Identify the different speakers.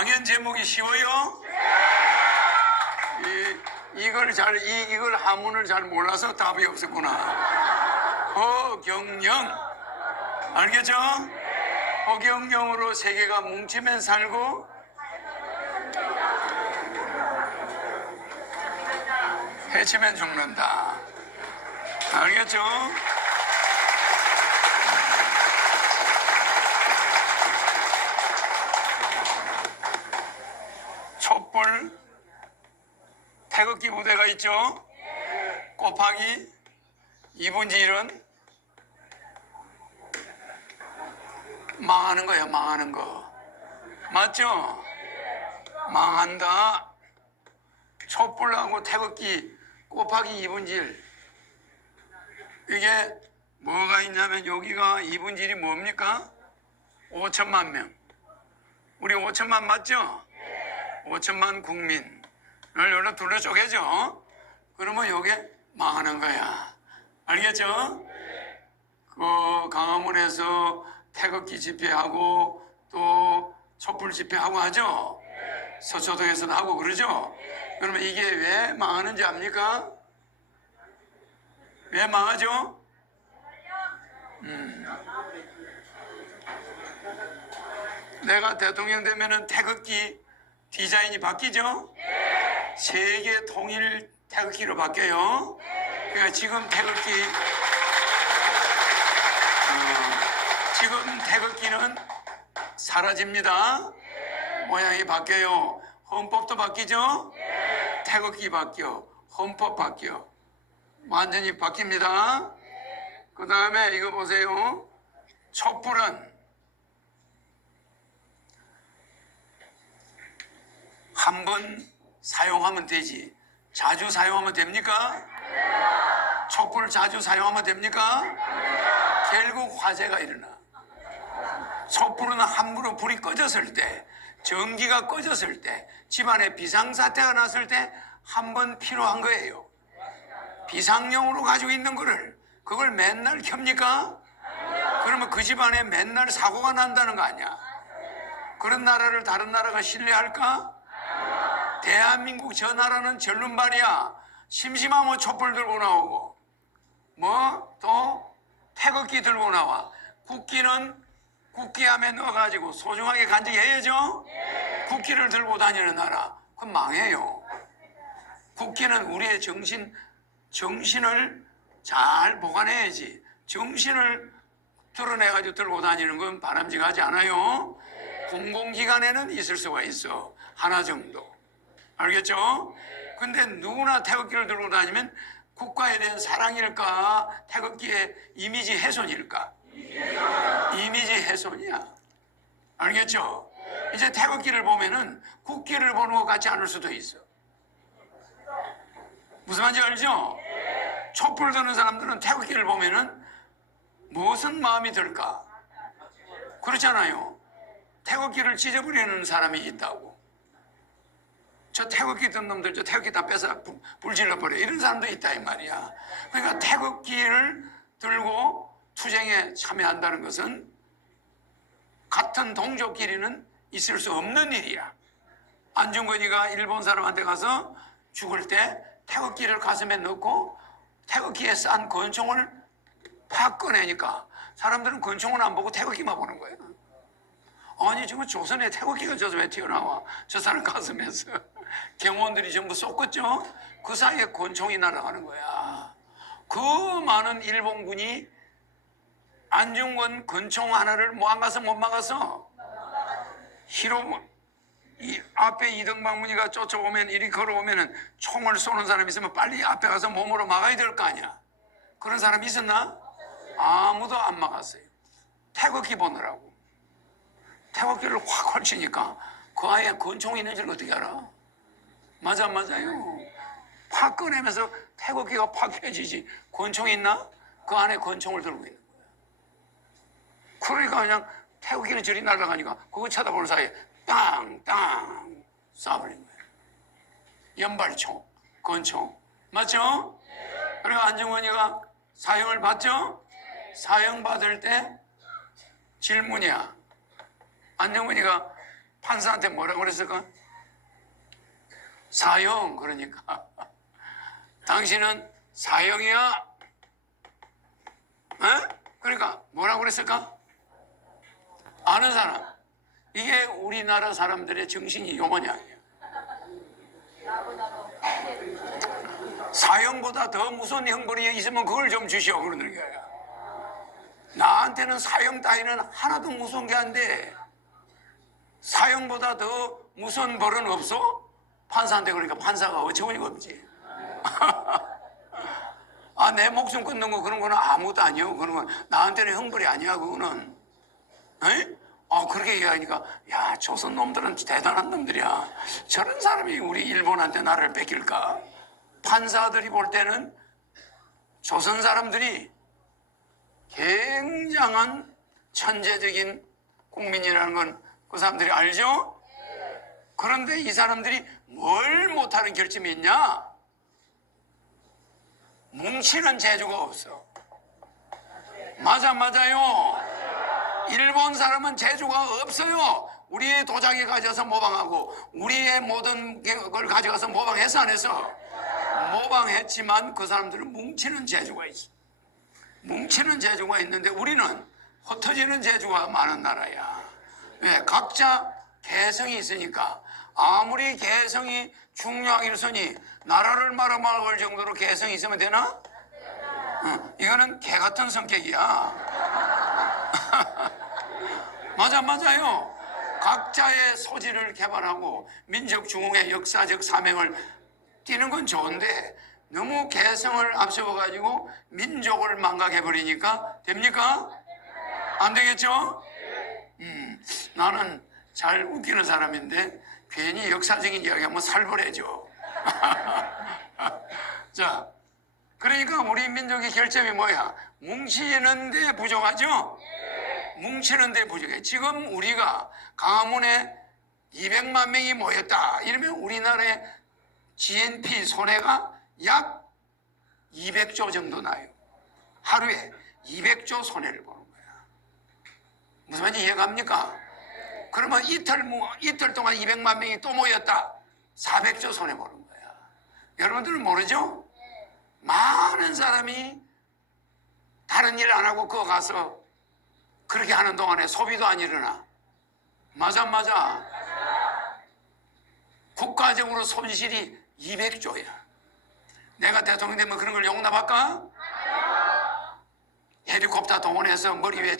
Speaker 1: 강연 제목이 쉬워요? 이, 이걸 잘, 이, 이걸 한문을 잘 몰라서 답이 없었구나. 허경영. 알겠죠? 허경영으로 세계가 뭉치면 살고 해치면 죽는다. 알겠죠? 촛불 태극기 부대가 있죠? 곱하기 2분지 1은 망하는 거야, 망하는 거. 맞죠? 망한다. 촛불하고 태극기 곱하기 2분지 1. 이게 뭐가 있냐면 여기가 2분지 1이 뭡니까? 5천만 명. 우리 5천만 맞죠? 5천만 국민 을 여기다 둘러 쪼개죠? 그러면 요게 망하는 거야. 알겠죠? 그 강화문에서 태극기 집회하고 또 촛불 집회하고 하죠? 서초동에서도 하고 그러죠? 그러면 이게 왜 망하는지 압니까? 왜 망하죠? 음. 내가 대통령 되면은 태극기 디자인이 바뀌죠? 세계 통일 태극기로 바뀌어요. 그러니까 지금 태극기 어, 지금 태극기는 사라집니다. 모양이 바뀌어요. 헌법도 바뀌죠? 태극기 바뀌어. 헌법 바뀌어. 완전히 바뀝니다. 그 다음에 이거 보세요. 촛불은 한번 사용하면 되지. 자주 사용하면 됩니까? 촛불 자주 사용하면 됩니까? 결국 화재가 일어나. 촛불은 함부로 불이 꺼졌을 때, 전기가 꺼졌을 때, 집안에 비상사태가 났을 때 한 번 필요한 거예요. 비상용으로 가지고 있는 거를 그걸 맨날 켭니까? 그러면 그 집안에 맨날 사고가 난다는 거 아니야? 그런 나라를 다른 나라가 신뢰할까? 대한민국 저 나라는 절름발이야. 심심하면 촛불 들고 나오고, 뭐, 또 태극기 들고 나와. 국기는 국기함에 넣어가지고 소중하게 간직해야죠? 국기를 들고 다니는 나라. 그럼 망해요. 국기는 우리의 정신, 정신을 잘 보관해야지. 정신을 드러내가지고 들고 다니는 건 바람직하지 않아요. 공공기관에는 있을 수가 있어. 하나 정도. 알겠죠? 근데 누구나 태극기를 들고 다니면 국가에 대한 사랑일까? 태극기의 이미지 훼손일까? 이미지 훼손이야. 알겠죠? 이제 태극기를 보면은 국기를 보는 것 같지 않을 수도 있어. 무슨 말인지 알죠? 촛불 드는 사람들은 태극기를 보면은 무슨 마음이 들까? 그렇잖아요. 태극기를 찢어버리는 사람이 있다고. 저 태극기 든 놈들 저 태극기 다 뺏어 불- 불질러 버려 이런 사람도 있다 이 말이야. 그러니까 태극기를 들고 투쟁에 참여한다는 것은 같은 동족끼리는 있을 수 없는 일이야. 안중근이가 일본 사람한테 가서 죽을 때 태극기를 가슴에 넣고 태극기에 싼 권총을 팍 꺼내니까 사람들은 권총을 안 보고 태극기만 보는 거야. 아니 지금 조선에 태극기가 저서 왜 튀어나와? 저 사람 가슴에서 경호원들이 전부 쏟겠죠? 그 사이에 권총이 날아가는 거야. 그 많은 일본군이 안중근 권총 하나를 뭐 안 가서 못 막아서 히로 이 앞에 이등방문이가 쫓아오면 이리 걸어오면은 총을 쏘는 사람 있으면 빨리 앞에 가서 몸으로 막아야 될 거 아니야. 그런 사람 있었나? 아무도 안 막았어요. 태극기 보느라고. 태극기를 확 걸치니까 그 아이에 권총이 있는 줄 어떻게 알아? 맞아 안 맞아요. 팍 꺼내면서 태극기가 팍 펴지지. 권총이 있나? 그 안에 권총을 들고 있는 거야. 그러니까 그냥 태극기는 저리 날아가니까 그거 쳐다보는 사이에 땅땅 쏴버린 거야. 연발총, 권총. 맞죠? 그리고 안정원이가 사형을 받죠? 사형 받을 때 질문이야. 안정원이가 판사한테 뭐라고 그랬을까? 사형 그러니까 당신은 사형이야. 에? 그러니까 뭐라고 그랬을까? 아는 사람. 이게 우리나라 사람들의 정신이 요 모양이에요. 사형보다 더 무서운 형벌이 있으면 그걸 좀 주시오 그러는 거야. 나한테는 사형 따위는 하나도 무서운 게 안 돼. 사형보다 더 무서운 벌은 없어? 판사한테 그러니까 판사가 어처구니가 없지. 아, 내 목숨 끊는 거 그런 거는 아무것도 아니요. 그런 건 나한테는 형벌이 아니야, 그거는. 에? 아, 그렇게 얘기하니까, 야, 조선 놈들은 대단한 놈들이야. 저런 사람이 우리 일본한테 나라를 뺏길까? 판사들이 볼 때는 조선 사람들이 굉장한 천재적인 국민이라는 건 그 사람들이 알죠? 그런데 이 사람들이 뭘 못하는 결점이 있냐? 뭉치는 재주가 없어. 맞아, 맞아요. 일본 사람은 재주가 없어요. 우리의 도장에 가져서 모방하고, 우리의 모든 걸 가져가서 모방해서 안 해서. 모방했지만 그 사람들은 뭉치는 재주가 있어. 뭉치는 재주가 있는데 우리는 흩어지는 재주가 많은 나라야. 왜? 각자 개성이 있으니까 아무리 개성이 중요하기로서니 나라를 말아먹을 정도로 개성이 있으면 되나? 응, 이거는 개 같은 성격이야. 맞아, 맞아요. 각자의 소질을 개발하고 민족 중흥의 역사적 사명을 띠는 건 좋은데 너무 개성을 앞세워 가지고 민족을 망각해 버리니까 됩니까? 안 되겠죠? 음, 나는 잘 웃기는 사람인데 괜히 역사적인 이야기하면 살벌해져. 자, 그러니까 우리 민족의 결점이 뭐야? 뭉치는데 부족하죠? 뭉치는데 부족해. 지금 우리가 강화문에 200만 명이 모였다. 이러면 우리나라의 GNP 손해가 약 200조 정도 나요. 하루에 200조 손해를 보는 거야. 무슨 말인지 이해갑니까? 그러면 이틀, 모- 이틀 동안 200만 명이 또 모였다. 400조 손해 보는 거야. 여러분들은 모르죠? 많은 사람이 다른 일 안 하고 그거 가서 그렇게 하는 동안에 소비도 안 일어나. 맞아, 맞아. 국가적으로 손실이 200조야. 내가 대통령 되면 그런 걸 용납할까? 헬리콥터 동원해서 머리 위에